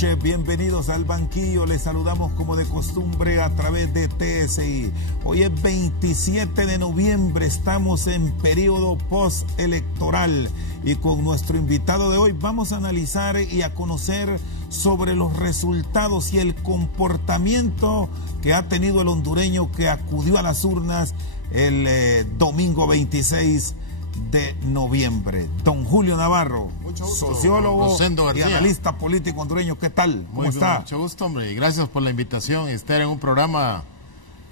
noches, bienvenidos al banquillo. Les saludamos como de costumbre a través de TSI. Hoy es 27 de noviembre, estamos en periodo postelectoral y con nuestro invitado de hoy vamos a analizar y a conocer sobre los resultados y el comportamiento que ha tenido el hondureño que acudió a las urnas el domingo 26 de noviembre. Don Julio Navarro, sociólogo y analista político hondureño, ¿qué tal? ¿Cómo está? Mucho gusto, hombre, y gracias por la invitación. Estar en un programa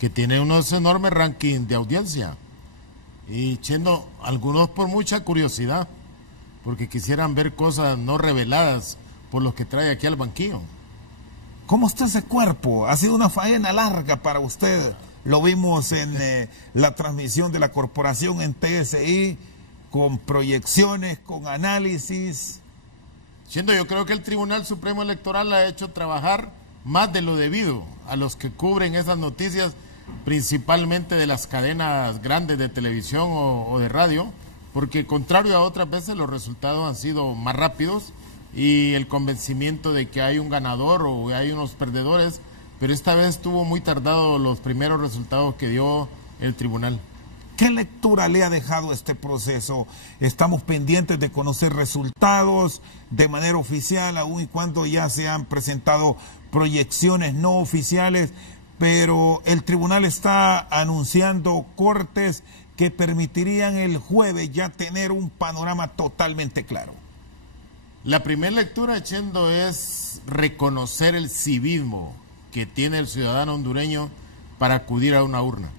que tiene unos enormes rankings de audiencia y siendo algunos por mucha curiosidad, porque quisieran ver cosas no reveladas por los que trae aquí al banquillo. ¿Cómo está ese cuerpo? Ha sido una faena larga para usted. Lo vimos en la transmisión de la corporación en TSI, con proyecciones, con análisis. Yo creo que el Tribunal Supremo Electoral ha hecho trabajar más de lo debido a los que cubren esas noticias, principalmente de las cadenas grandes de televisión o de radio, porque contrario a otras veces los resultados han sido más rápidos y el convencimiento de que hay un ganador o hay unos perdedores, pero esta vez estuvo muy tardado los primeros resultados que dio el tribunal. ¿Qué lectura le ha dejado este proceso? Estamos pendientes de conocer resultados de manera oficial, aun y cuando ya se han presentado proyecciones no oficiales, pero el tribunal está anunciando cortes que permitirían el jueves ya tener un panorama totalmente claro. La primera lectura, Chendo, es reconocer el civismo que tiene el ciudadano hondureño para acudir a una urna.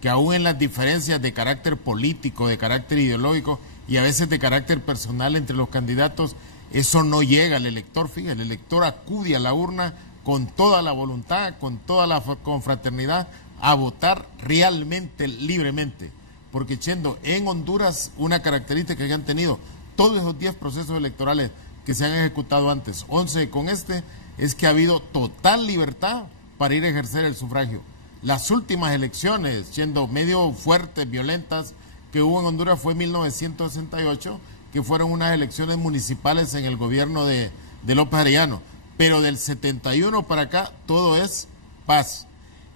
Que aún en las diferencias de carácter político, de carácter ideológico y a veces de carácter personal entre los candidatos, eso no llega al elector. Fíjate, el elector acude a la urna con toda la voluntad, con toda la confraternidad, a votar realmente, libremente. Porque, Chendo, en Honduras una característica que han tenido todos esos 10 procesos electorales que se han ejecutado antes, 11 con este, es que ha habido total libertad para ir a ejercer el sufragio. Las últimas elecciones, siendo medio fuertes, violentas, que hubo en Honduras fue en 1968, que fueron unas elecciones municipales en el gobierno de López Arellano. Pero del 71 para acá, todo es paz.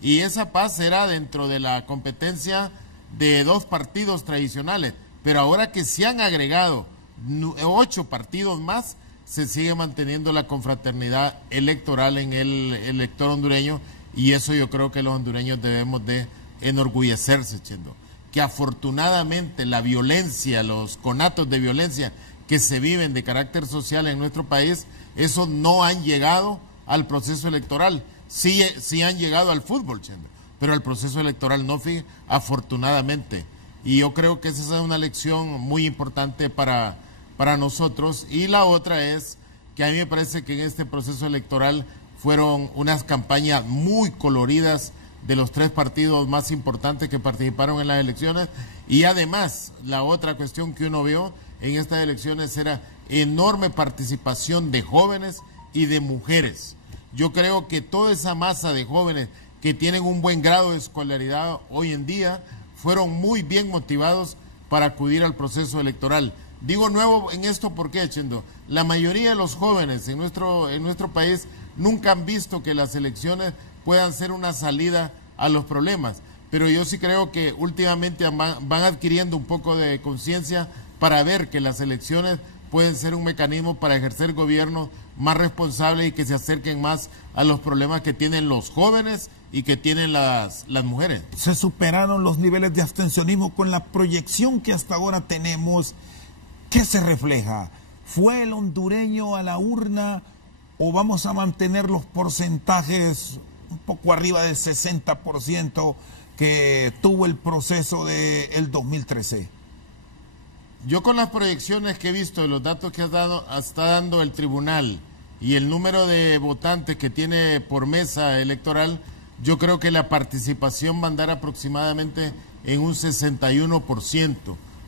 Y esa paz era dentro de la competencia de 2 partidos tradicionales. Pero ahora que se han agregado 8 partidos más, se sigue manteniendo la confraternidad electoral en el elector hondureño, y eso yo creo que los hondureños debemos de enorgullecerse, Chendo. Que afortunadamente la violencia, los conatos de violencia que se viven de carácter social en nuestro país, esos no han llegado al proceso electoral. Sí han llegado al fútbol, Chendo, pero al proceso electoral no, afortunadamente. Y yo creo que esa es una lección muy importante para nosotros. Y la otra es que a mí me parece que en este proceso electoral fueron unas campañas muy coloridas de los 3 partidos más importantes que participaron en las elecciones. Y además, la otra cuestión que uno vio en estas elecciones era enorme participación de jóvenes y de mujeres. Yo creo que toda esa masa de jóvenes que tienen un buen grado de escolaridad hoy en día fueron muy bien motivados para acudir al proceso electoral. Digo nuevo en esto porque, Chendo, la mayoría de los jóvenes en nuestro país nunca han visto que las elecciones puedan ser una salida a los problemas, pero yo sí creo que últimamente van adquiriendo un poco de conciencia para ver que las elecciones pueden ser un mecanismo para ejercer gobiernos más responsables y que se acerquen más a los problemas que tienen los jóvenes y que tienen las mujeres. Se superaron los niveles de abstencionismo con la proyección que hasta ahora tenemos. ¿Qué se refleja? ¿Fue el hondureño a la urna o vamos a mantener los porcentajes un poco arriba del 60% que tuvo el proceso del 2013? Yo con las proyecciones que he visto, los datos que está dando el tribunal y el número de votantes que tiene por mesa electoral, yo creo que la participación va a andar aproximadamente en un 61%.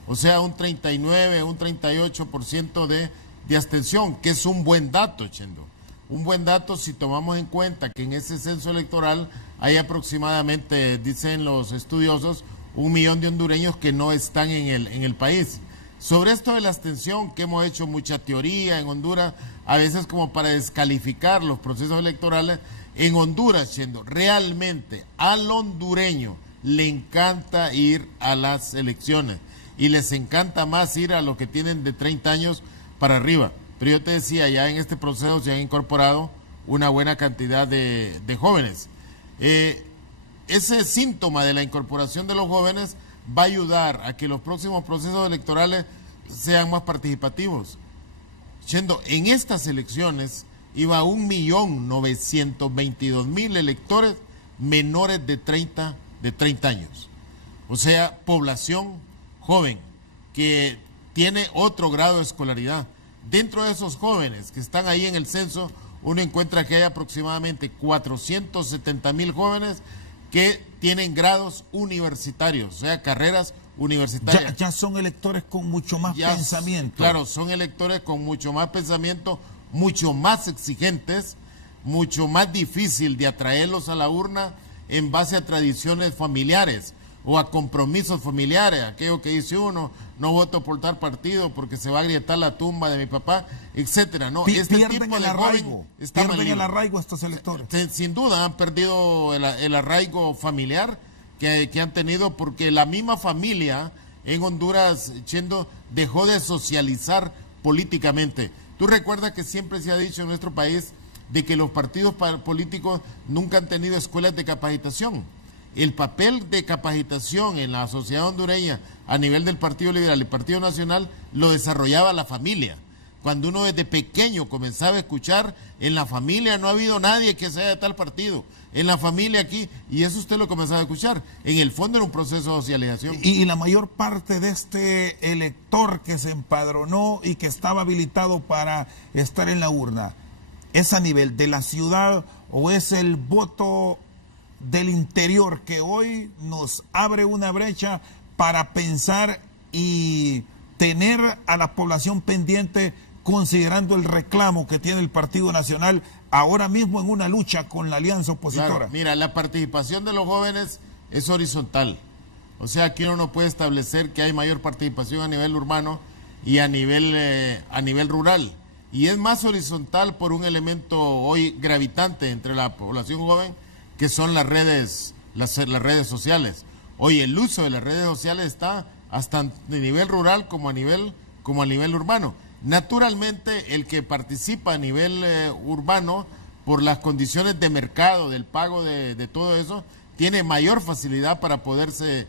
O sea, un 39, un 38% de abstención, que es un buen dato, Chendo. Un buen dato si tomamos en cuenta que en ese censo electoral hay aproximadamente, dicen los estudiosos, 1 millón de hondureños que no están en el país. Sobre esto de la abstención, que hemos hecho mucha teoría en Honduras, a veces como para descalificar los procesos electorales, en Honduras, Chendo, realmente al hondureño le encanta ir a las elecciones y les encanta más ir a los que tienen de 30 años para arriba. Pero yo te decía, ya en este proceso se han incorporado una buena cantidad de jóvenes. Ese síntoma de la incorporación de los jóvenes va a ayudar a que los próximos procesos electorales sean más participativos. Chendo, en estas elecciones iba 1.922.000 electores menores de 30 años. O sea, población joven que tiene otro grado de escolaridad. Dentro de esos jóvenes que están ahí en el censo, uno encuentra que hay aproximadamente 470.000 jóvenes que tienen grados universitarios, o sea, carreras universitarias. Ya son electores con mucho más pensamiento. Claro, son electores con mucho más pensamiento, mucho más exigentes, mucho más difícil de atraerlos a la urna en base a tradiciones familiares o a compromisos familiares, aquello que dice uno, no voto por tal partido porque se va a agrietar la tumba de mi papá, etcétera. No, pierden el arraigo estos electores. Sin duda han perdido el arraigo familiar que han tenido, porque la misma familia en Honduras, Chendo, dejó de socializar políticamente. Tú recuerdas que siempre se ha dicho en nuestro país de que los partidos políticos nunca han tenido escuelas de capacitación. El papel de capacitación en la sociedad hondureña a nivel del Partido Liberal y Partido Nacional lo desarrollaba la familia. Cuando uno desde pequeño comenzaba a escuchar, en la familia no ha habido nadie que sea de tal partido, en la familia aquí, y eso usted lo comenzaba a escuchar. En el fondo era un proceso de socialización. Y la mayor parte de este elector que se empadronó y que estaba habilitado para estar en la urna, ¿es a nivel de la ciudad o es el voto del interior que hoy nos abre una brecha para pensar y tener a la población pendiente, considerando el reclamo que tiene el Partido Nacional ahora mismo en una lucha con la alianza opositora? Claro, mira, la participación de los jóvenes es horizontal. O sea, aquí uno no puede establecer que hay mayor participación a nivel urbano y a nivel rural. Y es más horizontal por un elemento hoy gravitante entre la población joven, que son las redes sociales. Hoy el uso de las redes sociales está hasta de nivel rural como a nivel urbano. Naturalmente, el que participa a nivel urbano, por las condiciones de mercado, del pago de todo eso, tiene mayor facilidad para poderse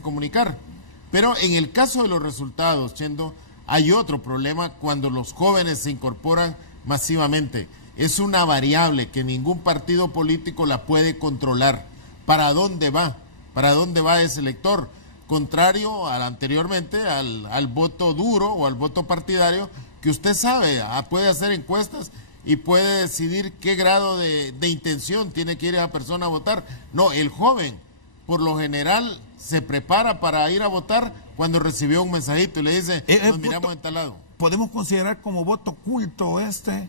comunicar. Pero en el caso de los resultados, Chendo, hay otro problema cuando los jóvenes se incorporan masivamente. Es una variable que ningún partido político la puede controlar. ¿Para dónde va? ¿Para dónde va ese elector? Contrario anteriormente al voto duro o al voto partidario, que usted sabe, puede hacer encuestas y puede decidir qué grado de intención tiene que ir a la persona a votar. No, el joven, por lo general, se prepara para ir a votar cuando recibió un mensajito y le dice, nos miramos en tal lado. ¿Podemos considerar como voto oculto este?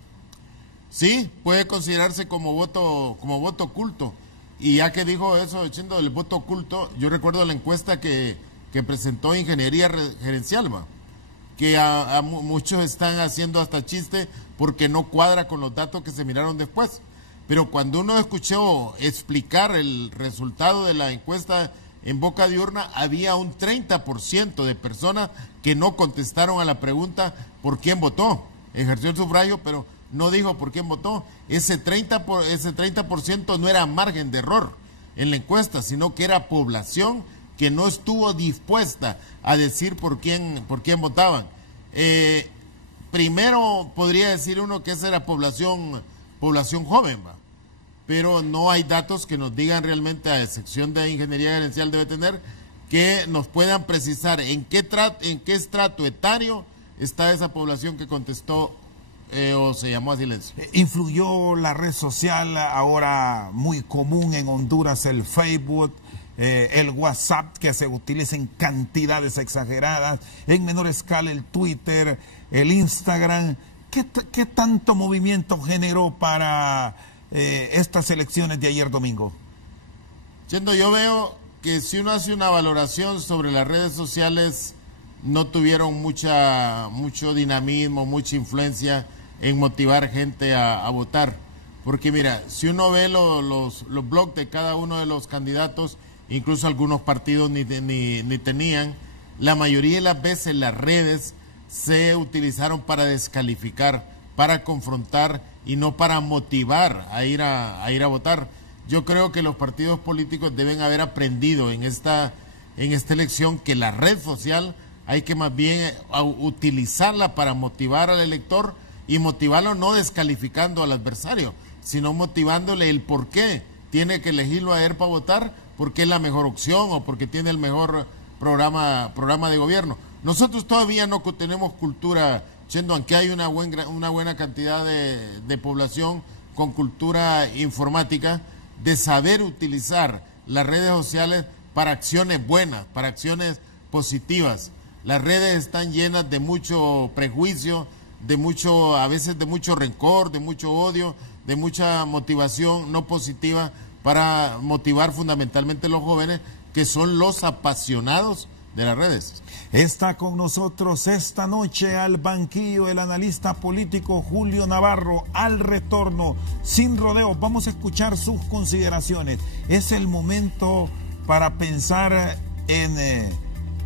Sí, puede considerarse como voto oculto. Y ya que dijo eso, Chendo, del voto oculto, yo recuerdo la encuesta que presentó Ingeniería Gerencial, que a muchos están haciendo hasta chiste porque no cuadra con los datos que se miraron después. Pero cuando uno escuchó explicar el resultado de la encuesta en boca de urna, había un 30% de personas que no contestaron a la pregunta por quién votó. Ejerció el sufragio, pero no dijo por quién votó. Ese 30% no era margen de error en la encuesta, sino que era población que no estuvo dispuesta a decir por quién votaban. Primero podría decir uno que esa era población joven, pero no hay datos que nos digan realmente, a excepción de Ingeniería Gerencial debe tener, que nos puedan precisar en qué estrato etario está esa población que contestó o se llamó a silencio. Influyó la red social, ahora muy común en Honduras, el Facebook, el WhatsApp, que se utiliza en cantidades exageradas, en menor escala el Twitter, el Instagram. ¿Qué tanto movimiento generó para estas elecciones de ayer domingo? Chendo, yo veo que si uno hace una valoración sobre las redes sociales, no tuvieron mucho dinamismo, mucha influencia en motivar gente a votar. Porque mira, si uno ve los blogs de cada uno de los candidatos, incluso algunos partidos ni tenían, la mayoría de las veces las redes se utilizaron para descalificar, para confrontar y no para motivar a ir a votar. Yo creo que los partidos políticos deben haber aprendido en esta elección que la red social hay que más bien utilizarla para motivar al elector, y motivarlo no descalificando al adversario, sino motivándole el por qué tiene que elegirlo a él para votar, porque es la mejor opción o porque tiene el mejor programa de gobierno. Nosotros todavía no tenemos cultura, Chendo, aunque hay una buena cantidad de población con cultura informática, de saber utilizar las redes sociales para acciones buenas, para acciones positivas. Las redes están llenas de mucho prejuicio, a veces de mucho rencor, de mucho odio, de mucha motivación no positiva para motivar fundamentalmente a los jóvenes, que son los apasionados de las redes. Está con nosotros esta noche al banquillo el analista político Julio Navarro. Al retorno, sin rodeos, vamos a escuchar sus consideraciones. Es el momento para pensar en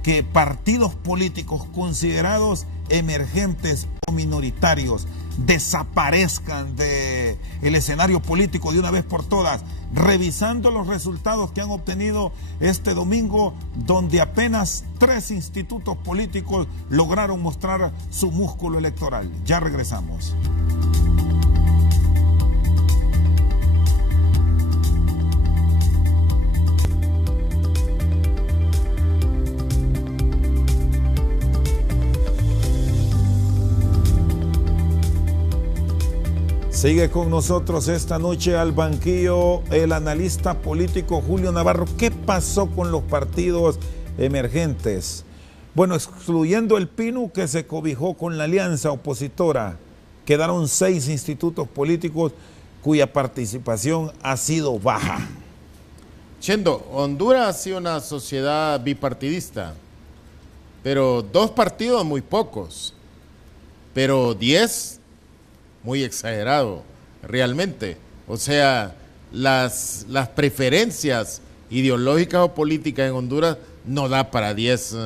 que partidos políticos considerados emergentes o minoritarios desaparezcan del escenario político de una vez por todas, revisando los resultados que han obtenido este domingo, donde apenas 3 institutos políticos lograron mostrar su músculo electoral. Ya regresamos. Sigue con nosotros esta noche al banquillo el analista político Julio Navarro. ¿Qué pasó con los partidos emergentes? Bueno, excluyendo el PINU, que se cobijó con la alianza opositora, quedaron 6 institutos políticos cuya participación ha sido baja. Chendo, Honduras ha sido una sociedad bipartidista, pero 2 partidos muy pocos, pero 10 muy exagerado, realmente. O sea, las preferencias ideológicas o políticas en Honduras no da para 10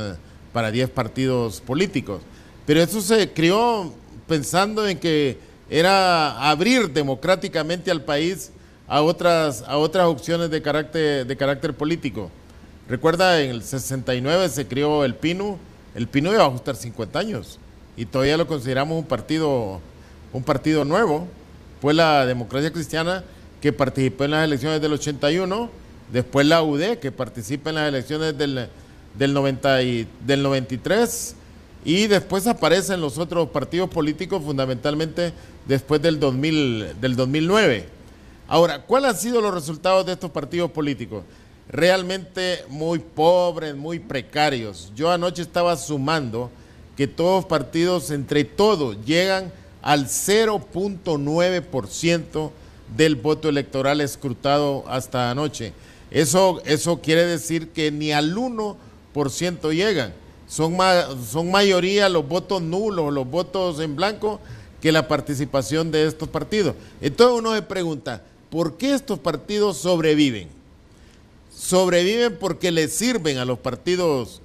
partidos políticos. Pero eso se creó pensando en que era abrir democráticamente al país a otras opciones de carácter político. Recuerda, en el 69 se creó el PINU iba a ajustar 50 años y todavía lo consideramos un partido nuevo. Fue la Democracia Cristiana que participó en las elecciones del 81, después la UD que participa en las elecciones del 93, y después aparecen los otros partidos políticos fundamentalmente después del 2009. Ahora, ¿cuáles han sido los resultados de estos partidos políticos? Realmente muy pobres, muy precarios. Yo anoche estaba sumando que todos los partidos, entre todos, llegan al 0.9% del voto electoral escrutado hasta anoche. Eso quiere decir que ni al 1% llegan. Son mayoría los votos nulos, los votos en blanco, que la participación de estos partidos. Entonces uno se pregunta, ¿por qué estos partidos sobreviven? Sobreviven porque les sirven a los partidos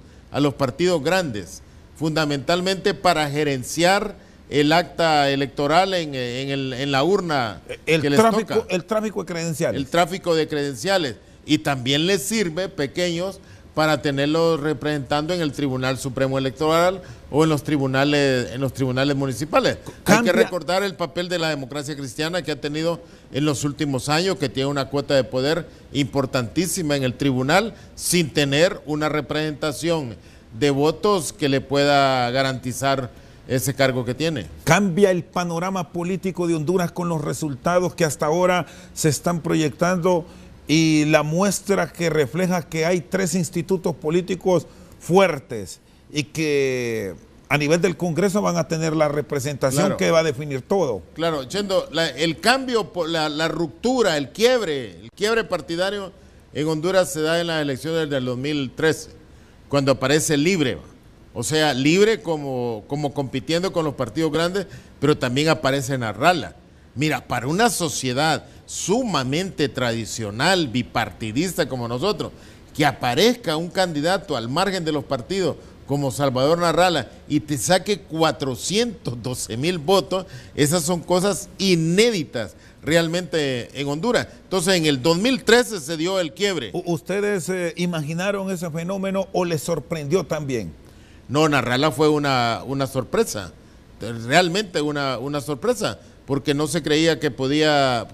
grandes, fundamentalmente para gerenciar el acta electoral en la urna que les toca. El tráfico de credenciales. El tráfico de credenciales. Y también les sirve, pequeños, para tenerlos representando en el Tribunal Supremo Electoral o en los tribunales municipales. Hay que recordar el papel de la Democracia Cristiana que ha tenido en los últimos años, que tiene una cuota de poder importantísima en el tribunal, sin tener una representación de votos que le pueda garantizar ese cargo que tiene. ¿Cambia el panorama político de Honduras con los resultados que hasta ahora se están proyectando y la muestra que refleja que hay 3 institutos políticos fuertes y que a nivel del Congreso van a tener la representación que va a definir todo? Claro, Chendo, el cambio, la ruptura, el quiebre partidario en Honduras se da en las elecciones del 2013, cuando aparece Libre. O sea, Libre como compitiendo con los partidos grandes, pero también aparece Narrala. Mira, para una sociedad sumamente tradicional, bipartidista como nosotros, que aparezca un candidato al margen de los partidos como Salvador Narrala y te saque 412,000 votos, esas son cosas inéditas realmente en Honduras. Entonces, en el 2013 se dio el quiebre. ¿Ustedes imaginaron ese fenómeno o les sorprendió también? No, Narrala fue una sorpresa, realmente una sorpresa, porque no se creía que podía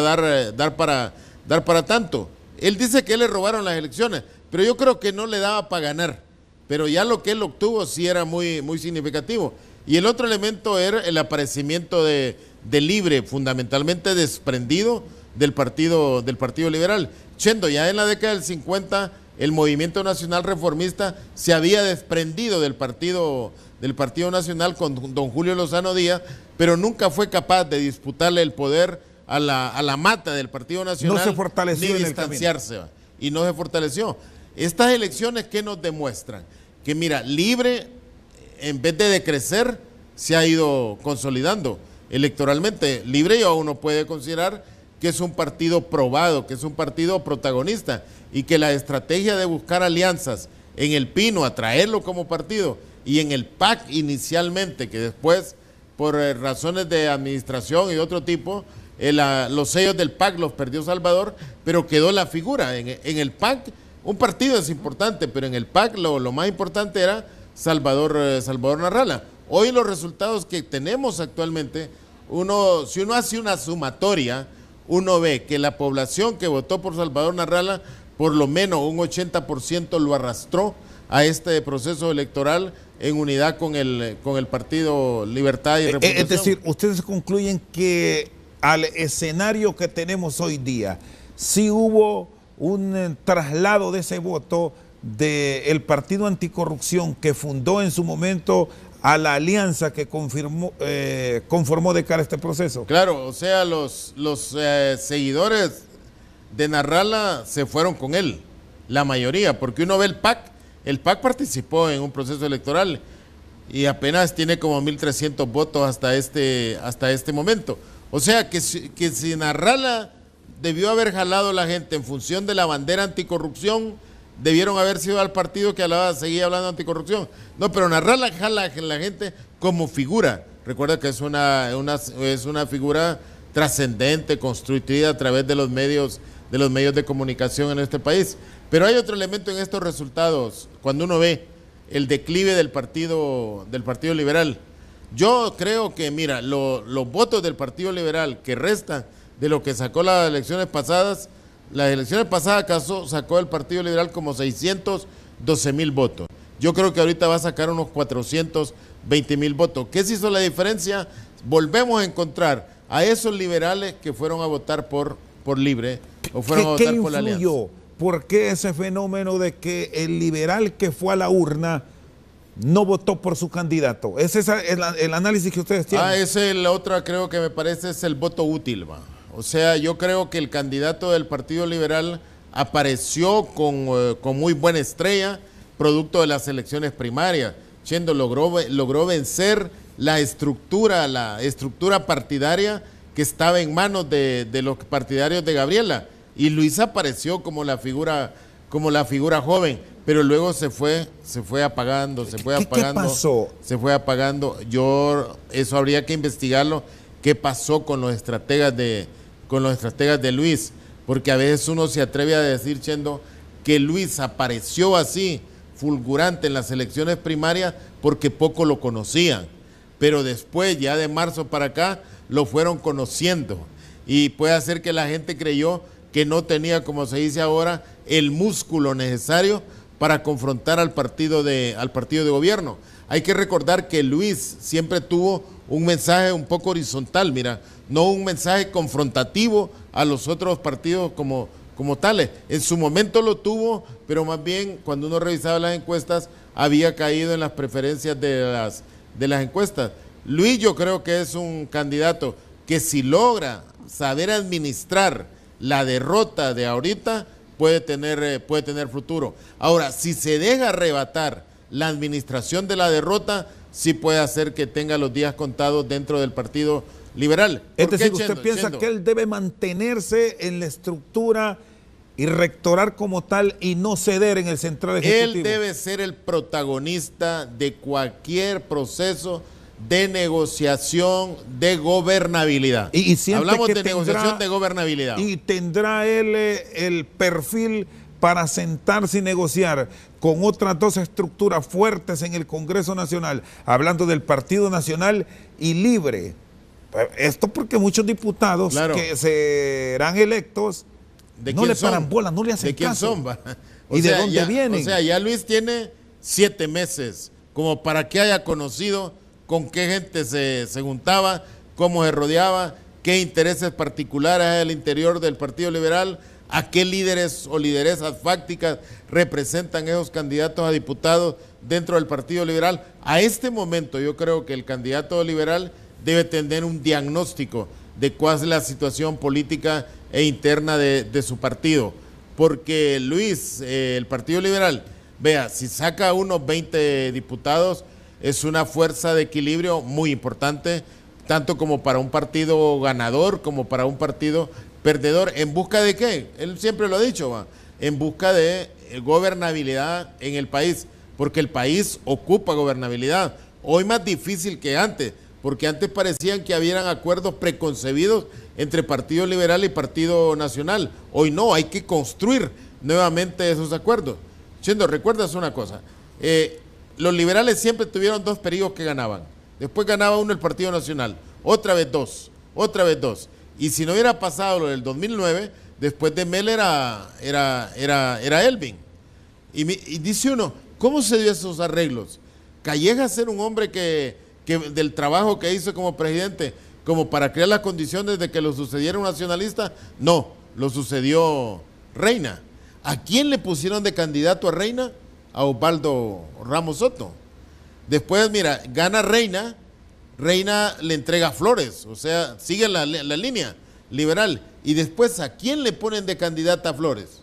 dar para tanto. Él dice que le robaron las elecciones, pero yo creo que no le daba para ganar, pero ya lo que él obtuvo sí era muy significativo. Y el otro elemento era el aparecimiento de Libre, fundamentalmente desprendido del partido Liberal. Chendo, ya en la década del 50, el Movimiento Nacional Reformista se había desprendido del Partido Nacional con don Julio Lozano Díaz, pero nunca fue capaz de disputarle el poder a la mata del Partido Nacional. No se fortaleció ni distanciarse, y no se fortaleció. Estas elecciones, ¿qué nos demuestran? Que mira, Libre, en vez de decrecer, se ha ido consolidando electoralmente. Libre ya uno puede considerar que es un partido probado, que es un partido protagonista, y que la estrategia de buscar alianzas en el Pino, atraerlo como partido, y en el PAC inicialmente, que después, por razones de administración y de otro tipo, los sellos del PAC los perdió Salvador, pero quedó la figura. En el PAC, un partido es importante, pero en el PAC lo más importante era Salvador Narrala. Hoy los resultados que tenemos actualmente, si uno hace una sumatoria, uno ve que la población que votó por Salvador Narrala, por lo menos un 80% lo arrastró a este proceso electoral en unidad con el Partido Libertad y Refundación. Es decir, ustedes concluyen que al escenario que tenemos hoy día, sí hubo un traslado de ese voto del Partido Anticorrupción que fundó en su momento a la alianza que conformó de cara a este proceso. Claro, o sea, los seguidores de Narrala se fueron con él, la mayoría, porque uno ve el PAC participó en un proceso electoral y apenas tiene como 1,300 votos hasta este momento. O sea, que si Narrala debió haber jalado la gente en función de la bandera anticorrupción, debieron haber sido al partido que seguía hablando de anticorrupción. No, pero Narrala jala a la gente como figura. Recuerda que es una figura trascendente, construida a través de los medios de comunicación en este país. Pero hay otro elemento en estos resultados, cuando uno ve el declive del Partido Liberal. Yo creo que, mira, los votos del Partido Liberal que restan de lo que sacó las elecciones pasadas sacó el Partido Liberal como 612,000 votos. Yo creo que ahorita va a sacar unos 420,000 votos. ¿Qué se hizo la diferencia? Volvemos a encontrar a esos liberales que fueron a votar por Libre o fueron a votar por la alianza. ¿Por qué ese fenómeno de que el liberal que fue a la urna no votó por su candidato? ¿Ese es el análisis que ustedes tienen? La otra creo que me parece es el voto útil, va. O sea, yo creo que el candidato del Partido Liberal apareció con muy buena estrella, producto de las elecciones primarias. Chendo logró vencer la estructura partidaria que estaba en manos de los partidarios de Gabriela, y Luis apareció como la figura joven, pero luego se fue apagando. ¿Qué pasó? Se fue apagando. Eso habría que investigarlo. ¿Qué pasó con los estrategas de Luis? Porque a veces uno se atreve a decir, Chendo, que Luis apareció así, fulgurante en las elecciones primarias porque poco lo conocían, pero después, ya de marzo para acá, lo fueron conociendo, y puede hacer que la gente creyó que no tenía, como se dice ahora, el músculo necesario para confrontar al partido de gobierno. Hay que recordar que Luis siempre tuvo un mensaje un poco horizontal, mira, no un mensaje confrontativo a los otros partidos como tales. En su momento lo tuvo, pero más bien cuando uno revisaba las encuestas había caído en las preferencias de las encuestas. Luis, yo creo que es un candidato que, si logra saber administrar la derrota de ahorita, puede tener futuro. Ahora, si se deja arrebatar la administración de la derrota sí puede hacer que tenga los días contados dentro del Partido Liberal. Es decir, ¿usted piensa que él debe mantenerse en la estructura y rectorar como tal y no ceder en el central ejecutivo? Él debe ser el protagonista de cualquier proceso de negociación de gobernabilidad. Y hablamos de negociación de gobernabilidad. Y tendrá él el perfil para sentarse y negociar con otras dos estructuras fuertes en el Congreso Nacional, hablando del Partido Nacional y Libre. Esto porque muchos diputados que serán electos no le paran bola, no le hacen ¿De quién caso. son? ¿Y de dónde vienen? O sea, ya Luis tiene 7 meses como para que haya conocido con qué gente se juntaba, cómo se rodeaba, qué intereses particulares hay al interior del Partido Liberal, a qué líderes o lideresas fácticas representan esos candidatos a diputados dentro del Partido Liberal. A este momento yo creo que el candidato liberal debe tener un diagnóstico de cuál es la situación política e interna de su partido, porque Luis, el Partido Liberal, vea, si saca unos 20 diputados, es una fuerza de equilibrio muy importante, tanto como para un partido ganador, como para un partido perdedor. ¿En busca de qué? Él siempre lo ha dicho, en busca de gobernabilidad en el país, porque el país ocupa gobernabilidad. Hoy más difícil que antes, porque antes parecían que habían acuerdos preconcebidos entre Partido Liberal y Partido Nacional. Hoy no, hay que construir nuevamente esos acuerdos. Chendo, recuerdas una cosa, los liberales siempre tuvieron 2 periodos que ganaban, después ganaba uno el Partido Nacional, otra vez dos, y si no hubiera pasado lo del 2009, después de Mel era Elvin. Y dice uno, ¿cómo se dio esos arreglos? Callejas era un hombre que del trabajo que hizo como presidente, como para crear las condiciones de que lo sucediera un nacionalista, no, lo sucedió Reina. ¿A quién le pusieron de candidato a Reina? A Osvaldo Ramos Soto. Después, mira, gana Reina le entrega flores, o sea, sigue la línea liberal. Y después, ¿a quién le ponen de candidata a Flores?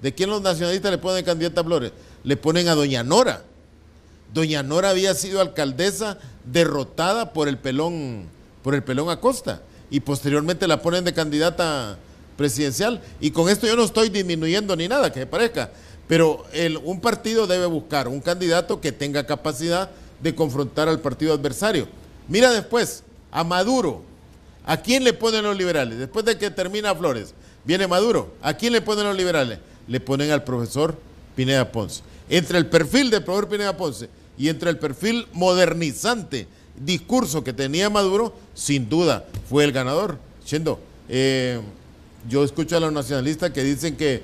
¿De quién los nacionalistas le ponen de candidata a Flores? Le ponen a doña Nora. Doña Nora había sido alcaldesa derrotada por el pelón Acosta y posteriormente la ponen de candidata presidencial. Y con esto yo no estoy disminuyendo ni nada, que me parezca, pero un partido debe buscar un candidato que tenga capacidad de confrontar al partido adversario. Mira después, a Maduro, ¿a quién le ponen los liberales? Después de que termina Flores, viene Maduro, ¿a quién le ponen los liberales? Le ponen al profesor Pineda Ponce. Entre el perfil del profesor Pineda Ponce y entre el perfil modernizante, discurso que tenía Maduro, sin duda fue el ganador. Chendo, yo escucho a los nacionalistas que dicen que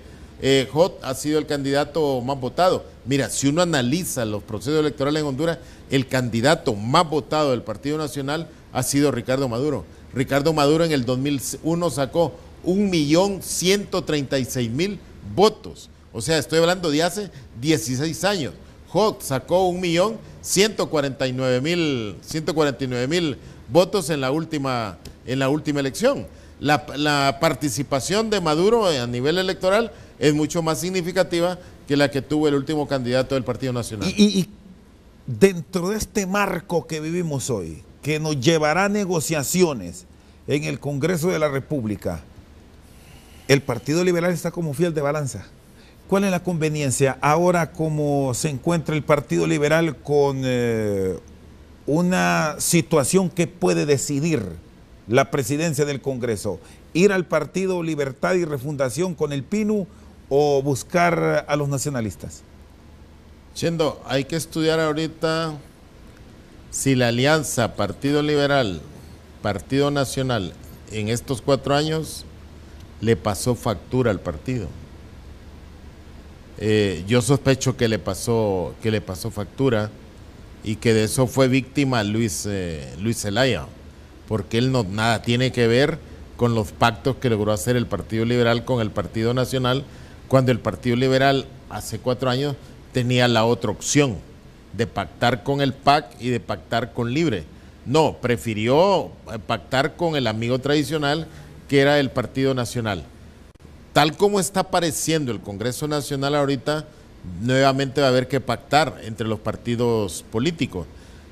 Hot ha sido el candidato más votado. Mira, si uno analiza los procesos electorales en Honduras, el candidato más votado del Partido Nacional ha sido Ricardo Maduro. Ricardo Maduro en el 2001 sacó 1.136.000 votos. O sea, estoy hablando de hace 16 años. Hot sacó 1.149.000 votos en la última elección. La participación de Maduro a nivel electoral es mucho más significativa que la que tuvo el último candidato del Partido Nacional. Y dentro de este marco que vivimos hoy, que nos llevará a negociaciones en el Congreso de la República, el Partido Liberal está como fiel de balanza. ¿Cuál es la conveniencia ahora como se encuentra el Partido Liberal con una situación que puede decidir la presidencia del Congreso? ¿Ir al Partido Libertad y Refundación con el PINU o buscar a los nacionalistas? Chendo, hay que estudiar ahorita si la alianza Partido Liberal, Partido Nacional en estos 4 años le pasó factura al partido. Yo sospecho que le pasó factura y que de eso fue víctima Luis Zelaya, porque él nada tiene que ver con los pactos que logró hacer el Partido Liberal con el Partido Nacional, cuando el Partido Liberal hace 4 años tenía la otra opción de pactar con el PAC y de pactar con Libre. No, prefirió pactar con el amigo tradicional que era el Partido Nacional. Tal como está apareciendo el Congreso Nacional ahorita, nuevamente va a haber que pactar entre los partidos políticos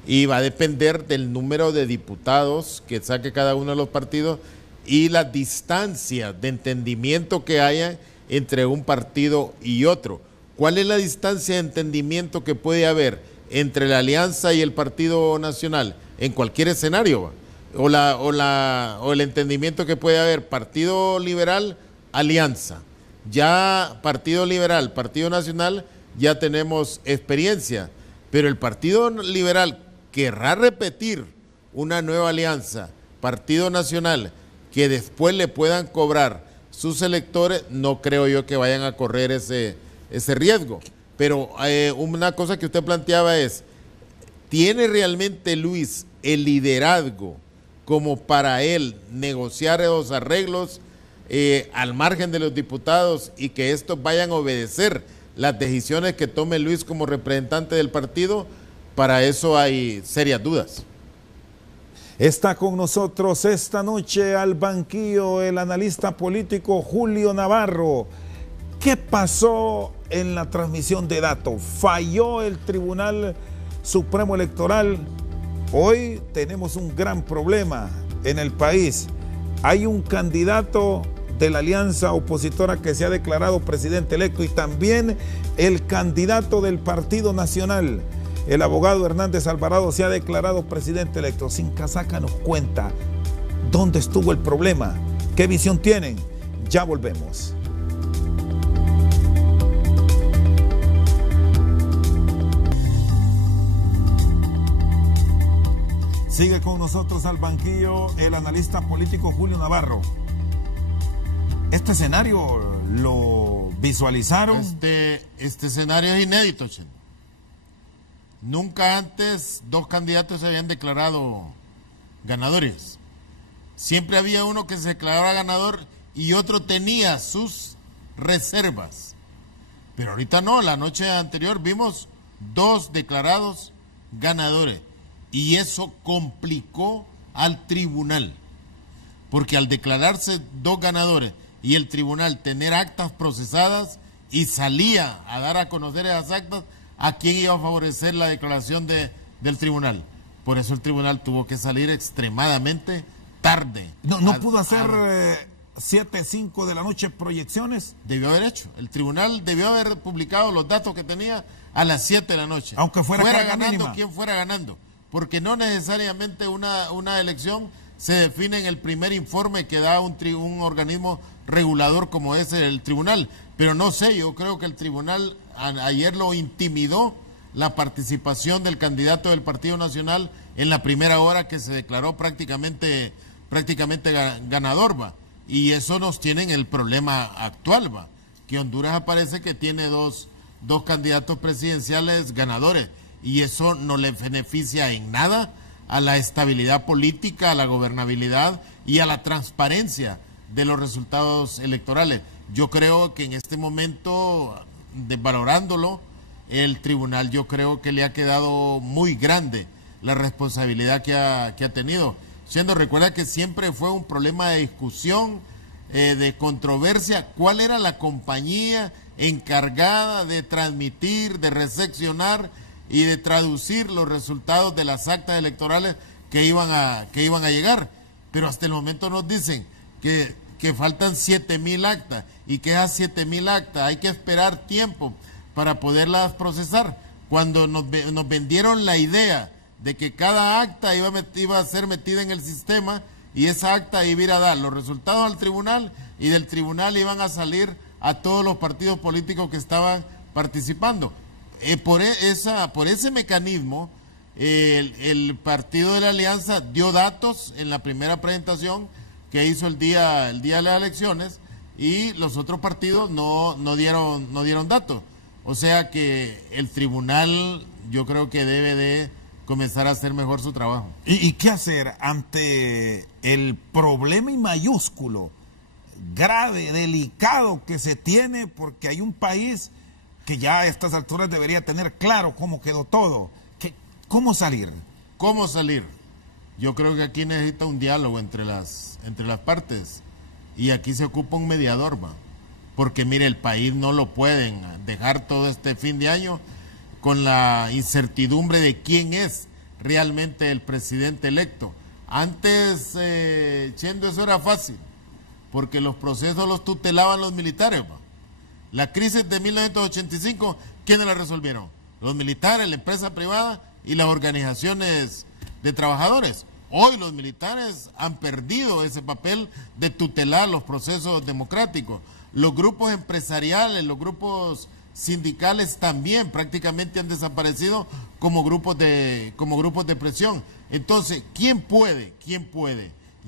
y va a depender del número de diputados que saque cada uno de los partidos y la distancia de entendimiento que haya entre un partido y otro. ¿Cuál es la distancia de entendimiento que puede haber entre la Alianza y el Partido Nacional en cualquier escenario? O el entendimiento que puede haber Partido Liberal, Alianza. Ya Partido Liberal, Partido Nacional, ya tenemos experiencia, pero el Partido Liberal querrá repetir una nueva alianza, Partido Nacional, que después le puedan cobrar sus electores, no creo yo que vayan a correr ese riesgo. Pero una cosa que usted planteaba es, ¿tiene realmente Luis el liderazgo como para él negociar esos arreglos al margen de los diputados y que estos vayan a obedecer las decisiones que tome Luis como representante del partido? Para eso hay serias dudas. Está con nosotros esta noche al banquillo el analista político Julio Navarro. ¿Qué pasó en la transmisión de datos? ¿Falló el Tribunal Supremo Electoral? Hoy tenemos un gran problema en el país. Hay un candidato de la alianza opositora que se ha declarado presidente electo y también el candidato del Partido Nacional, el abogado Hernández Alvarado, se ha declarado presidente electo. Sin casaca nos cuenta dónde estuvo el problema, qué visión tienen. Ya volvemos. Sigue con nosotros al banquillo el analista político Julio Navarro. ¿Este escenario lo visualizaron? Este escenario es inédito, Chino. Nunca antes dos candidatos se habían declarado ganadores. Siempre había uno que se declaraba ganador y otro tenía sus reservas. Pero ahorita no, la noche anterior vimos dos declarados ganadores. Y eso complicó al tribunal. Porque al declararse dos ganadores y el tribunal tener actas procesadas y salía a dar a conocer esas actas, ¿a quién iba a favorecer la declaración del tribunal? Por eso el tribunal tuvo que salir extremadamente tarde. ¿No pudo hacer 7, 5 de la noche proyecciones? Debió haber hecho. El tribunal debió haber publicado los datos que tenía a las 7 de la noche. Aunque fuera ganando, mínima. quien fuera ganando. Porque no necesariamente una elección se define en el primer informe que da un organismo regulador como es el tribunal. Pero no sé, yo creo que el tribunal ayer lo intimidó la participación del candidato del Partido Nacional en la primera hora que se declaró prácticamente ganador, va. Y eso nos tiene en el problema actual, va. Que Honduras aparece que tiene dos candidatos presidenciales ganadores. Y eso no le beneficia en nada a la estabilidad política, a la gobernabilidad y a la transparencia de los resultados electorales. Yo creo que en este momento, desvalorándolo, el tribunal yo creo que le ha quedado muy grande la responsabilidad que ha tenido. Recuerda que siempre fue un problema de discusión, de controversia, cuál era la compañía encargada de transmitir, de recepcionar y de traducir los resultados de las actas electorales que iban a llegar. Pero hasta el momento nos dicen que faltan 7,000 actas y que esas 7,000 actas hay que esperar tiempo para poderlas procesar. Cuando nos vendieron la idea de que cada acta iba a ser metida en el sistema y esa acta iba a ir a dar los resultados al tribunal y del tribunal iban a salir a todos los partidos políticos que estaban participando. Por ese mecanismo, el partido de la Alianza dio datos en la primera presentación que hizo el día de las elecciones y los otros partidos no dieron datos. O sea que el tribunal yo creo que debe de comenzar a hacer mejor su trabajo. ¿Y qué hacer ante el problema y mayúsculo, grave, delicado que se tiene? Porque hay un país que ya a estas alturas debería tener claro cómo quedó todo. ¿Cómo salir? ¿Cómo salir? Yo creo que aquí necesita un diálogo entre las partes y aquí se ocupa un mediador, ¿va? porque mire, el país no lo pueden dejar todo este fin de año con la incertidumbre de quién es realmente el presidente electo. Antes, Chendo, eso era fácil, porque los procesos los tutelaban los militares. La crisis de 1985, ¿quiénes la resolvieron? Los militares, la empresa privada y las organizaciones de trabajadores. Hoy los militares han perdido ese papel de tutelar los procesos democráticos. Los grupos empresariales, los grupos sindicales también prácticamente han desaparecido como grupos de presión. Entonces, ¿quién puede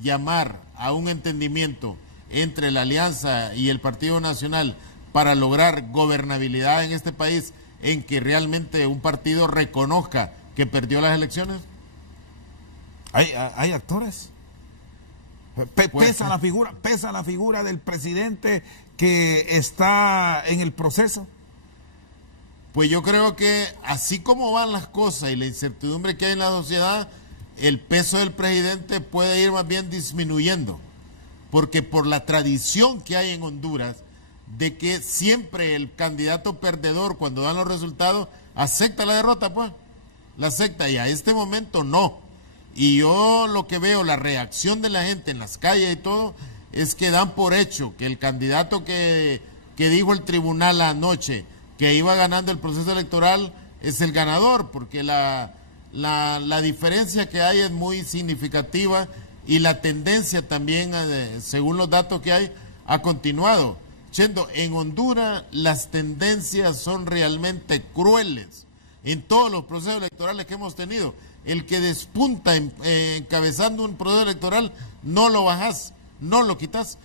llamar a un entendimiento entre la Alianza y el Partido Nacional para lograr gobernabilidad en este país, en que realmente un partido reconozca que perdió las elecciones? ¿Hay actores? Pesa la figura del presidente que está en el proceso. Pues yo creo que así como van las cosas y la incertidumbre que hay en la sociedad, el peso del presidente puede ir más bien disminuyendo, porque por la tradición que hay en Honduras de que siempre el candidato perdedor, cuando dan los resultados, acepta la derrota, pues la acepta, y a este momento no. Y yo lo que veo, la reacción de la gente en las calles y todo, es que dan por hecho que el candidato que dijo el tribunal anoche que iba ganando el proceso electoral es el ganador, porque la diferencia que hay es muy significativa y la tendencia también, según los datos que hay, ha continuado. Chendo, en Honduras las tendencias son realmente crueles en todos los procesos electorales que hemos tenido. El que despunta encabezando un proceso electoral, no lo bajás, no lo quitas.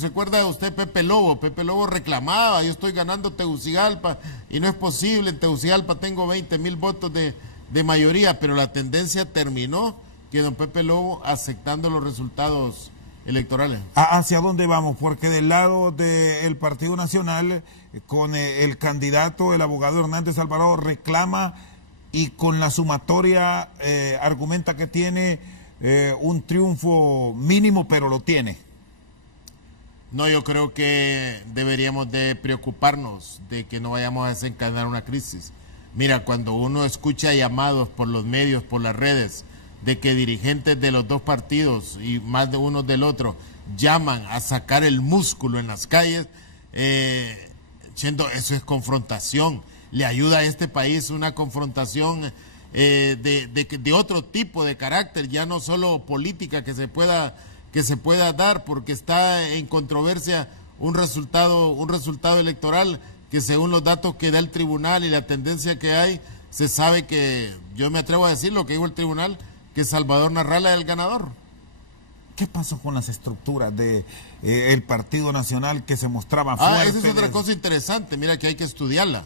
¿Recuerda usted Pepe Lobo? Pepe Lobo reclamaba: yo estoy ganando Tegucigalpa y no es posible, en Tegucigalpa tengo 20,000 votos de mayoría, pero la tendencia terminó que don Pepe Lobo aceptando los resultados electorales. ¿Hacia dónde vamos? Porque del lado del Partido Nacional, con el candidato, el abogado Hernández Alvarado, reclama y con la sumatoria argumenta que tiene un triunfo mínimo, pero lo tiene. No, yo creo que deberíamos de preocuparnos de que no vayamos a desencadenar una crisis. Mira, cuando uno escucha llamados por los medios, por las redes, de que dirigentes de los dos partidos y más de uno del otro llaman a sacar el músculo en las calles, Chendo, eso es confrontación. Le ayuda a este país una confrontación de otro tipo de carácter, ya no solo política que se pueda dar, porque está en controversia un resultado electoral que, según los datos que da el tribunal y la tendencia que hay, se sabe que, yo me atrevo a decir lo que dijo el tribunal, que Salvador Narrala es el ganador. ¿Qué pasó con las estructuras de el Partido Nacional que se mostraba fuerte? Esa es otra cosa interesante, mira, que hay que estudiarla.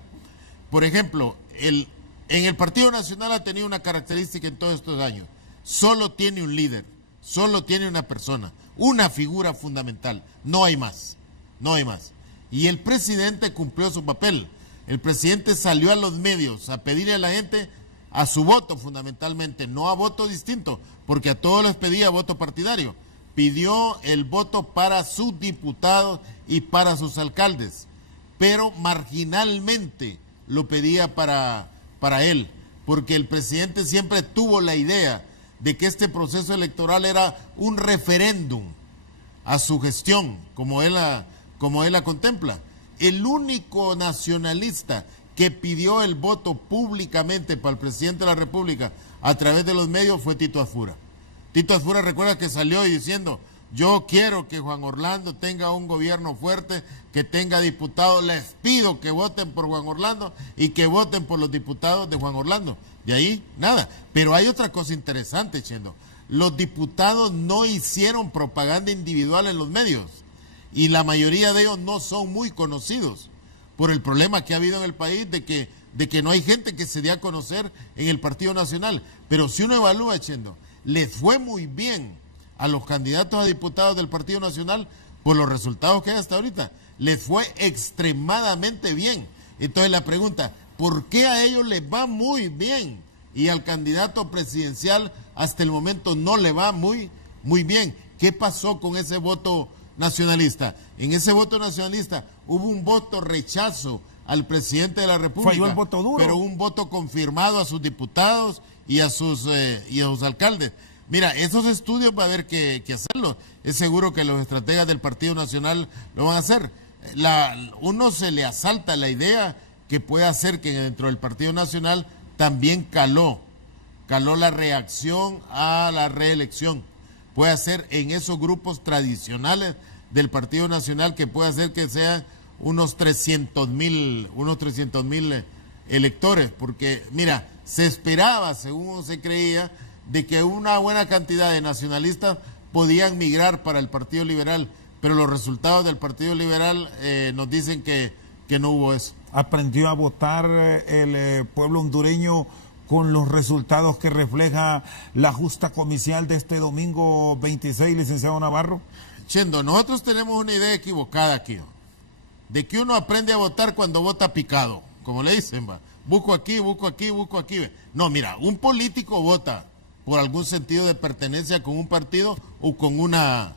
Por ejemplo, en el Partido Nacional ha tenido una característica en todos estos años: solo tiene un líder, solo tiene una persona, una figura fundamental, no hay más. Y el presidente cumplió su papel. El presidente salió a los medios a pedirle a la gente a su voto fundamentalmente, no a voto distinto, porque a todos les pedía voto partidario. Pidió el voto para sus diputados y para sus alcaldes, pero marginalmente lo pedía para él, porque el presidente siempre tuvo la idea de que este proceso electoral era un referéndum a su gestión, como él la contempla. El único nacionalista que pidió el voto públicamente para el presidente de la República a través de los medios fue Tito Asfura. Tito Asfura, recuerda que salió diciendo: yo quiero que Juan Orlando tenga un gobierno fuerte, que tenga diputados, les pido que voten por Juan Orlando y que voten por los diputados de Juan Orlando. De ahí, nada. Pero hay otra cosa interesante, Chendo. Los diputados no hicieron propaganda individual en los medios y la mayoría de ellos no son muy conocidos por el problema que ha habido en el país de que no hay gente que se dé a conocer en el Partido Nacional. Pero si uno evalúa, Chendo, les fue muy bien a los candidatos a diputados del Partido Nacional por los resultados que hay hasta ahorita. Les fue extremadamente bien. Entonces la pregunta: ¿por qué a ellos les va muy bien y al candidato presidencial hasta el momento no le va muy bien? ¿Qué pasó con ese voto nacionalista. En ese voto nacionalista hubo un voto rechazo al presidente de la República. Falló el voto duro. Pero un voto confirmado a sus diputados y a sus alcaldes. Mira, esos estudios va a haber que hacerlos. Es seguro que los estrategas del Partido Nacional lo van a hacer. Uno se le asalta la idea que puede hacer que dentro del Partido Nacional también caló la reacción a la reelección. Puede hacer en esos grupos tradicionales del Partido Nacional que puede hacer que sean unos 300,000 electores, porque mira, se esperaba, según se creía, de que una buena cantidad de nacionalistas podían migrar para el Partido Liberal, pero los resultados del Partido Liberal nos dicen que no hubo eso. ¿Aprendió a votar el pueblo hondureño con los resultados que refleja la justa comicial de este domingo 26, licenciado Navarro? Chendo, nosotros tenemos una idea equivocada aquí, de que uno aprende a votar cuando vota picado, como le dicen, va, busco aquí, busco aquí, busco aquí. No, mira, un político vota por algún sentido de pertenencia con un partido o con una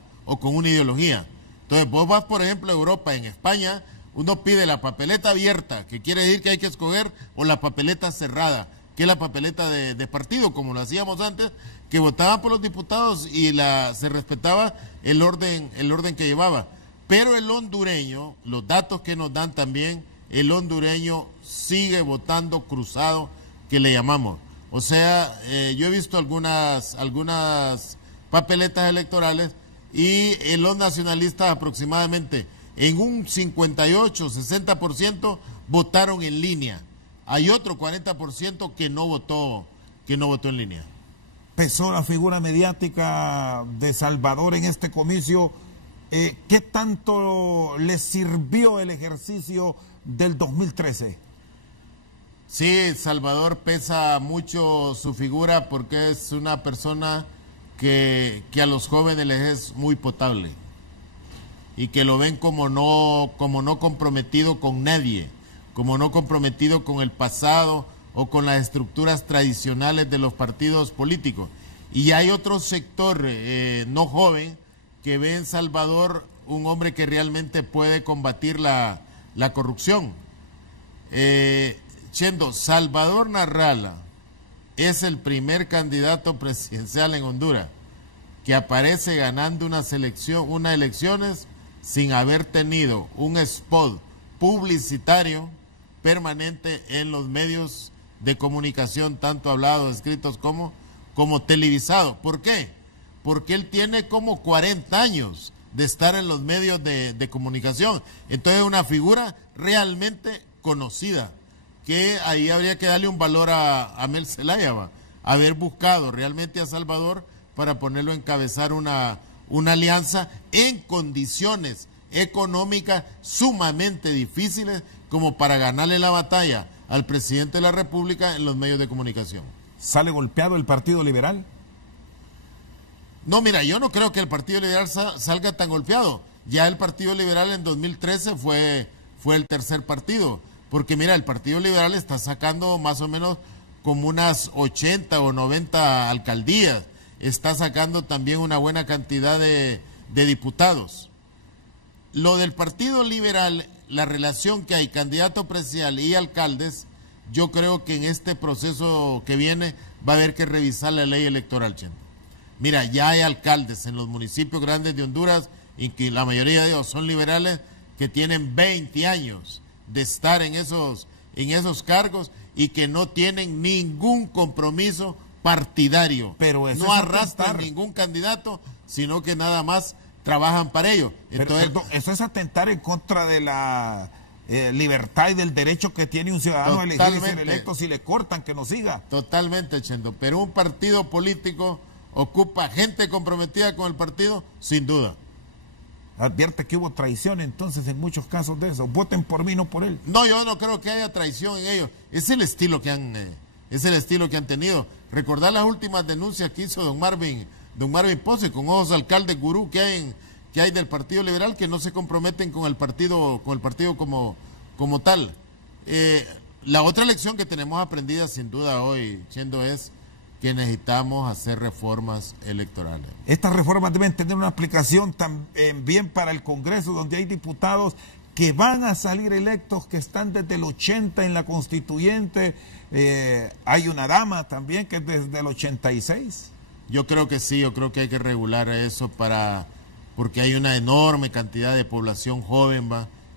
ideología. Entonces vos vas, por ejemplo, a Europa, en España, uno pide la papeleta abierta, que quiere decir que hay que escoger, o la papeleta cerrada, que es la papeleta de partido, como lo hacíamos antes, que votaban por los diputados y se respetaba el orden que llevaba. Pero el hondureño, los datos que nos dan también, el hondureño sigue votando cruzado, que le llamamos. O sea, yo he visto algunas papeletas electorales y los nacionalistas aproximadamente en un 58-60% votaron en línea. Hay otro 40% que no votó en línea. Pesó la figura mediática de Salvador en este comicio. ¿Qué tanto le sirvió el ejercicio del 2013? Sí, Salvador pesa mucho su figura porque es una persona que a los jóvenes les es muy potable y que lo ven como no comprometido con nadie, como no comprometido con el pasado o con las estructuras tradicionales de los partidos políticos. Y hay otro sector no joven que ve en Salvador un hombre que realmente puede combatir la corrupción. Chendo, Salvador Narrala es el primer candidato presidencial en Honduras que aparece ganando unas elecciones sin haber tenido un spot publicitario permanente en los medios de comunicación, tanto hablados, escritos como televisados. ¿Por qué? Porque él tiene como 40 años de estar en los medios de comunicación. Entonces es una figura realmente conocida, que ahí habría que darle un valor a Mel Zelaya, haber buscado realmente a Salvador para ponerlo a encabezar una alianza en condiciones económicas sumamente difíciles como para ganarle la batalla al presidente de la República en los medios de comunicación. ¿Sale golpeado el Partido Liberal? No, mira, yo no creo que el Partido Liberal salga tan golpeado. Ya el Partido Liberal en 2013 fue el tercer partido. Porque mira, el Partido Liberal está sacando más o menos como unas 80 o 90 alcaldías. Está sacando también una buena cantidad de diputados. Lo del Partido Liberal, la relación que hay candidato presidencial y alcaldes, yo creo que en este proceso que viene va a haber que revisar la ley electoral, Chendo. Mira, ya hay alcaldes en los municipios grandes de Honduras, y que la mayoría de ellos son liberales, que tienen 20 años de estar en esos cargos y que no tienen ningún compromiso partidario. Pero eso no arrastran ningún candidato, sino que nada más trabajan para ello. Entonces, perdón, eso es atentar en contra de la libertad y del derecho que tiene un ciudadano a elegir y ser electo. Si le cortan, que no siga. Totalmente, Chendo. Pero un partido político ocupa gente comprometida con el partido, sin duda. Advierte que hubo traición entonces en muchos casos de eso. Voten por mí, no por él. No, yo no creo que haya traición en ellos. Es el estilo que han tenido. Recordar las últimas denuncias que hizo don Marvin Pose con otros alcaldes gurú que hay del Partido Liberal, que no se comprometen con el partido como tal. La otra lección que tenemos aprendida sin duda hoy, Chendo, es que necesitamos hacer reformas electorales. Estas reformas deben tener una aplicación también para el Congreso, donde hay diputados que van a salir electos, que están desde el 80 en la Constituyente. Hay una dama también que es desde el 86. Yo creo que sí, yo creo que hay que regular eso porque hay una enorme cantidad de población joven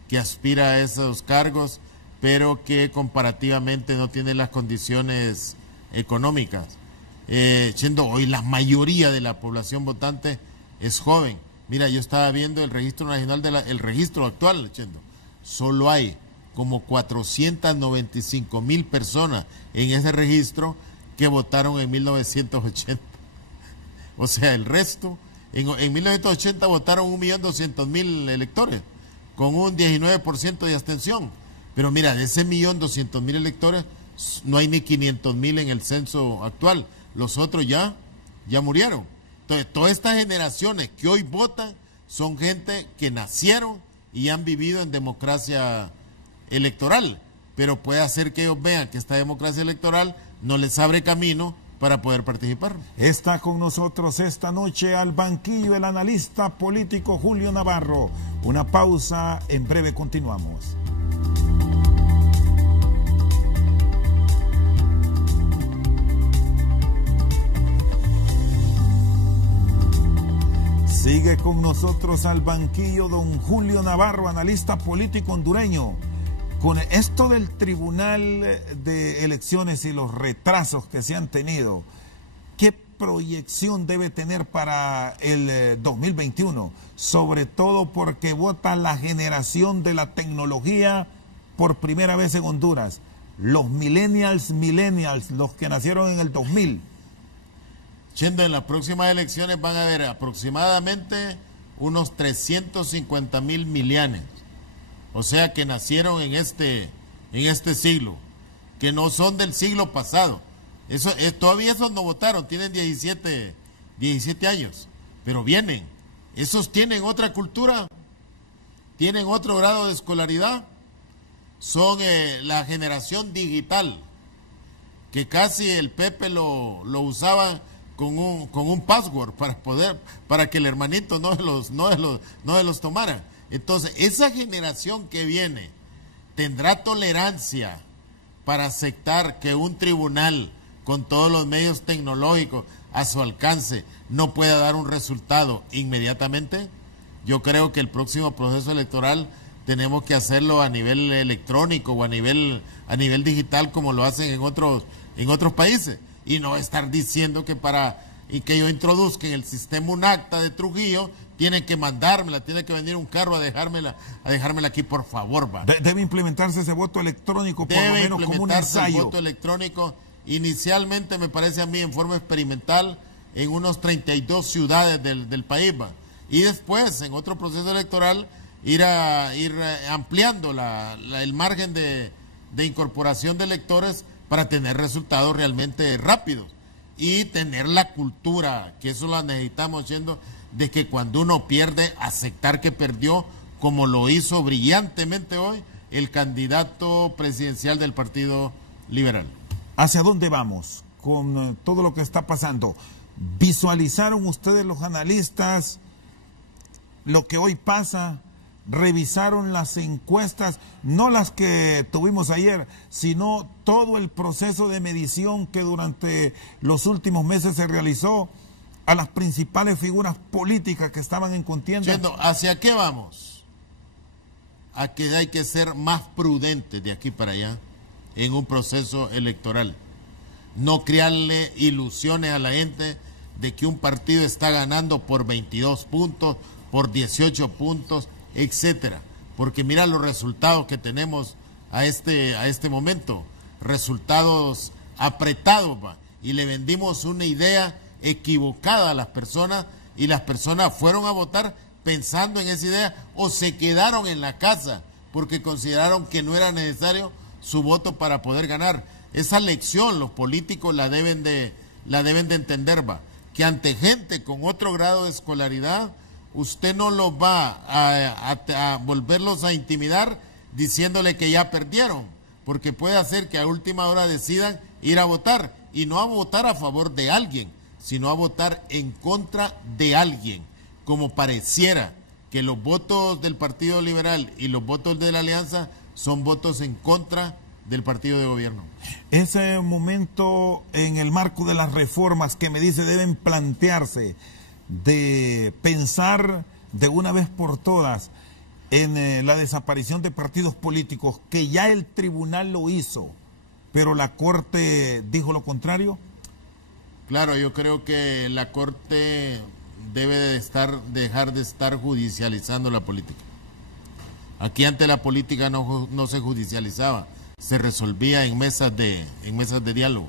que aspira a esos cargos, pero que comparativamente no tiene las condiciones económicas. Siendo hoy la mayoría de la población votante es joven. Mira, yo estaba viendo el registro nacional, el registro actual, Chendo, solo hay como 495,000 personas en ese registro que votaron en 1980. O sea, el resto, en 1980 votaron 1.200.000 electores, con un 19% de abstención. Pero mira, de ese 1.200.000 electores, no hay ni 500.000 en el censo actual. Los otros ya murieron. Entonces, todas estas generaciones que hoy votan son gente que nacieron y han vivido en democracia electoral. Pero puede hacer que ellos vean que esta democracia electoral no les abre camino para poder participar. Está con nosotros esta noche al banquillo el analista político Julio Navarro. Una pausa, en breve continuamos. Sigue con nosotros al banquillo don Julio Navarro, analista político hondureño. Con esto del Tribunal de Elecciones y los retrasos que se han tenido, ¿qué proyección debe tener para el 2021? Sobre todo porque vota la generación de la tecnología por primera vez en Honduras. Los millennials, los que nacieron en el 2000. Chendo, en las próximas elecciones van a haber aproximadamente unos 350,000 milenios. O sea, que nacieron en este siglo, que no son del siglo pasado. Todavía esos no votaron, tienen 17 años, pero vienen. Esos tienen otra cultura, tienen otro grado de escolaridad, son la generación digital, que casi el Pepe lo usaba con un password para que el hermanito no se los tomara. Entonces, esa generación que viene tendrá tolerancia para aceptar que un tribunal con todos los medios tecnológicos a su alcance no pueda dar un resultado inmediatamente. Yo creo que el próximo proceso electoral tenemos que hacerlo a nivel electrónico o a nivel digital, como lo hacen en otros países, y no estar diciendo que que yo introduzca en el sistema un acta de Trujillo, tiene que mandármela, tiene que venir un carro a dejármela aquí, por favor. Debe implementarse ese voto electrónico, por lo menos como un ensayo. El voto electrónico, inicialmente me parece a mí en forma experimental, en unos 32 ciudades del país, y después en otro proceso electoral ir ampliando el margen de incorporación de electores para tener resultados realmente rápidos y tener la cultura, que eso la necesitamos, yendo de que cuando uno pierde, aceptar que perdió, como lo hizo brillantemente hoy el candidato presidencial del Partido Liberal. ¿Hacia dónde vamos con todo lo que está pasando? ¿Visualizaron ustedes, los analistas, lo que hoy pasa? ¿Revisaron las encuestas, no las que tuvimos ayer, sino todo el proceso de medición que durante los últimos meses se realizó a las principales figuras políticas que estaban en contienda? ¿Hacia qué vamos? A que hay que ser más prudentes de aquí para allá en un proceso electoral. No crearle ilusiones a la gente de que un partido está ganando por 22 puntos, por 18 puntos, etcétera, porque mira los resultados que tenemos a este momento, resultados apretados, y le vendimos una idea equivocada a las personas, y las personas fueron a votar pensando en esa idea, o se quedaron en la casa porque consideraron que no era necesario su voto para poder ganar. Esa lección los políticos la deben de entender, que ante gente con otro grado de escolaridad, usted no los va a volverlos a intimidar diciéndole que ya perdieron, porque puede hacer que a última hora decidan ir a votar y no a votar a favor de alguien, sino a votar en contra de alguien, como pareciera que los votos del Partido Liberal y los votos de la Alianza son votos en contra del partido de gobierno. Ese momento en el marco de las reformas que me dice deben plantearse, de pensar de una vez por todas en la desaparición de partidos políticos, que ya el tribunal lo hizo, pero la Corte dijo lo contrario. Claro, yo creo que la Corte debe dejar de estar judicializando la política. Aquí antes la política no se judicializaba, se resolvía en mesas de diálogo.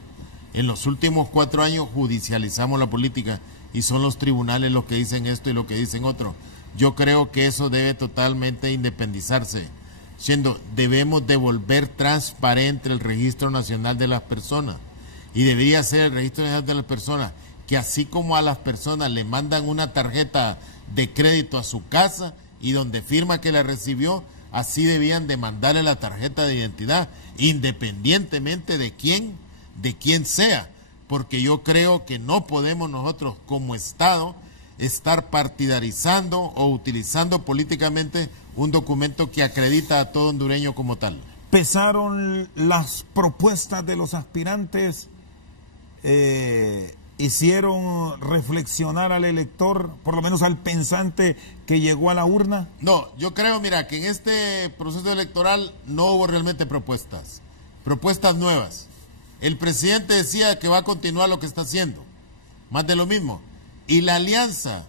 En los últimos 4 años judicializamos la política y son los tribunales los que dicen esto y lo que dicen otro. Yo creo que eso debe totalmente independizarse, siendo debemos devolver transparente el Registro Nacional de las Personas, y debería ser el Registro Nacional de las Personas que así como a las personas le mandan una tarjeta de crédito a su casa y donde firma que la recibió, así debían de mandarle la tarjeta de identidad, independientemente de quién sea, porque yo creo que no podemos nosotros como Estado estar partidarizando o utilizando políticamente un documento que acredita a todo hondureño como tal. ¿Pesaron las propuestas de los aspirantes? ¿Hicieron reflexionar al elector, por lo menos al pensante que llegó a la urna? No, yo creo, mira, que en este proceso electoral no hubo realmente propuestas nuevas. El presidente decía que va a continuar lo que está haciendo, más de lo mismo. Y la alianza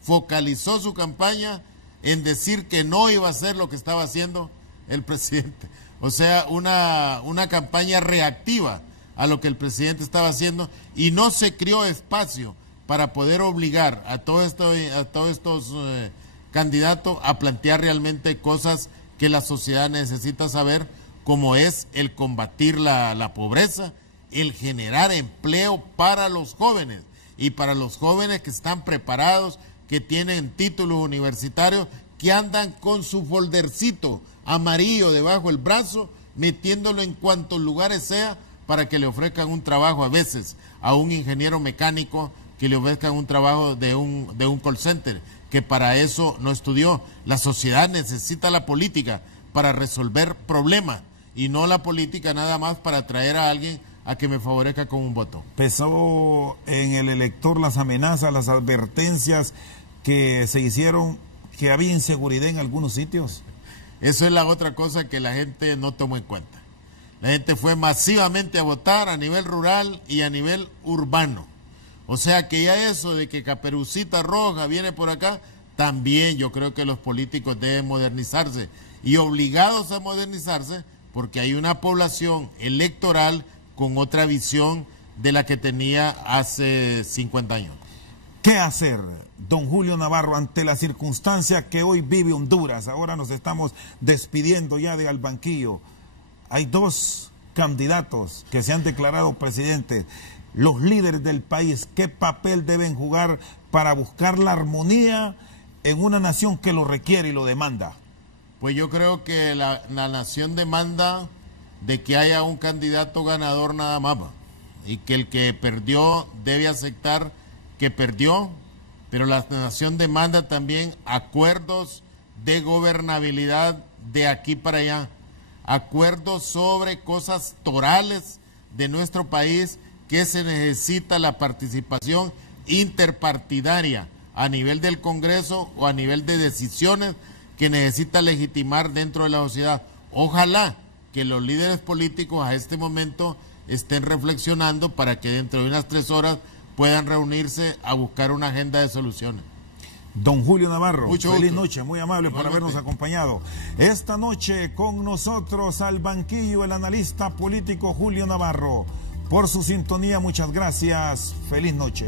focalizó su campaña en decir que no iba a hacer lo que estaba haciendo el presidente. O sea, una campaña reactiva a lo que el presidente estaba haciendo, y no se creó espacio para poder obligar a todos estos candidatos a plantear realmente cosas que la sociedad necesita saber, como es el combatir la pobreza, el generar empleo para los jóvenes, y para los jóvenes que están preparados, que tienen títulos universitarios, que andan con su foldercito amarillo debajo del brazo, metiéndolo en cuantos lugares sea, para que le ofrezcan un trabajo a veces a un ingeniero mecánico, que le ofrezcan un trabajo de un call center, que para eso no estudió. La sociedad necesita la política para resolver problemas, y no la política nada más para traer a alguien a que me favorezca con un voto. ¿Pesó en el elector las amenazas, las advertencias que se hicieron, que había inseguridad en algunos sitios? Eso es la otra cosa que la gente no tomó en cuenta. La gente fue masivamente a votar a nivel rural y a nivel urbano. O sea que ya eso de que Caperucita Roja viene por acá, también yo creo que los políticos deben modernizarse, y obligados a modernizarse, porque hay una población electoral con otra visión de la que tenía hace 50 años. ¿Qué hacer, don Julio Navarro, ante la circunstancia que hoy vive Honduras? Ahora nos estamos despidiendo ya de Albanquillo. Hay 2 candidatos que se han declarado presidentes. Los líderes del país, ¿qué papel deben jugar para buscar la armonía en una nación que lo requiere y lo demanda? Pues yo creo que la nación demanda de que haya un candidato ganador nada más, y que el que perdió debe aceptar que perdió, pero la nación demanda también acuerdos de gobernabilidad de aquí para allá, acuerdos sobre cosas torales de nuestro país, que se necesita la participación interpartidaria a nivel del Congreso o a nivel de decisiones que necesita legitimar dentro de la sociedad. Ojalá que los líderes políticos a este momento estén reflexionando para que dentro de unas 3 horas puedan reunirse a buscar una agenda de soluciones. Don Julio Navarro, feliz gusto. noche, muy amable por habernos acompañado. Esta noche con nosotros al banquillo el analista político Julio Navarro. Por su sintonía, muchas gracias, feliz noche.